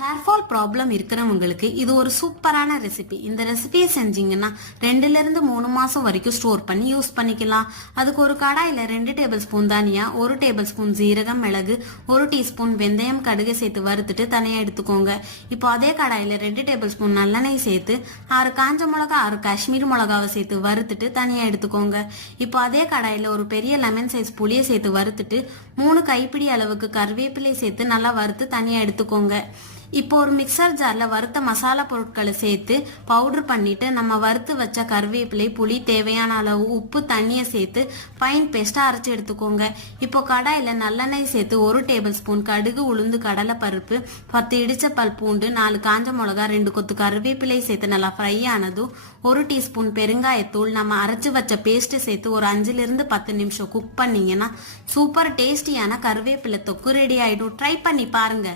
Hair fall problem இருக்கிறவங்களுக்கு இது ஒரு சூப்பரான ரெசிபி. இந்த ரெசிபியை செஞ்சீங்கன்னா 2 to 3 மாசம் வரைக்கும் ஸ்டோர் பண்ணி யூஸ் பண்ணிக்கலாம். அதுக்கு ஒரு கடாயில 2 டேபிள் ஸ்பூன் தனியா, 1 டேபிள் ஸ்பூன் ஜீரகம், மிளகு, 1 டீஸ்பூன் வெந்தயம், கடுகு சேர்த்து வறுத்துட்டு தனியா எடுத்துக்கோங்க. இப்போ அதே கடாயில 2 டேபிள் ஸ்பூன் நல்லெண்ணெய் சேர்த்து 6 காஞ்ச மிளகா, 6 காஷ்மீர் மிளகாவை சேர்த்து வறுத்துட்டு தனியா எடுத்துக்கோங்க. இப்போ அதே கடாயில ஒரு பெரிய லெமன் சைஸ் புளியை சேர்த்து வறுத்துட்டு 3 கைப்பிடி அளவுக்கு கருவேப்பிலை சேர்த்து நல்லா வறுத்து தனியா எடுத்துக்கோங்க. இப்போ ஒரு மிக்சர் ஜார்ல வறுத்த மசாலா பொருட்களை சேர்த்து பவுடர் பண்ணிட்டு நம்ம வறுத்து வச்ச கருவேப்பிலை, புளி, தேவையான அளவு உப்பு, தண்ணியை சேர்த்து ஃபைன் பேஸ்டா அரைச்சு எடுத்துக்கோங்க. இப்போ கடாயில நல்லெண்ணெய் சேர்த்து 1 டேபிள் ஸ்பூன் கடுகு, உளுந்து, கடலை பருப்பு, 10 இடிச்ச பல் பூண்டு, 4 காஞ்ச மிளகா, 2 கொத்து கருவேப்பிலை சேர்த்து நல்லா ஃப்ரை ஆனதும் 1 டீஸ்பூன் பெருங்காயத்தூள், நம்ம அரைச்சு வச்ச பேஸ்ட் சேர்த்து ஒரு 5 to 10 நிமிஷம் குக் பண்ணீங்கன்னா சூப்பர் டேஸ்டியான கருவேப்பிலை தொக்கு ரெடி ஆயிடும். ட்ரை பண்ணி பாருங்க.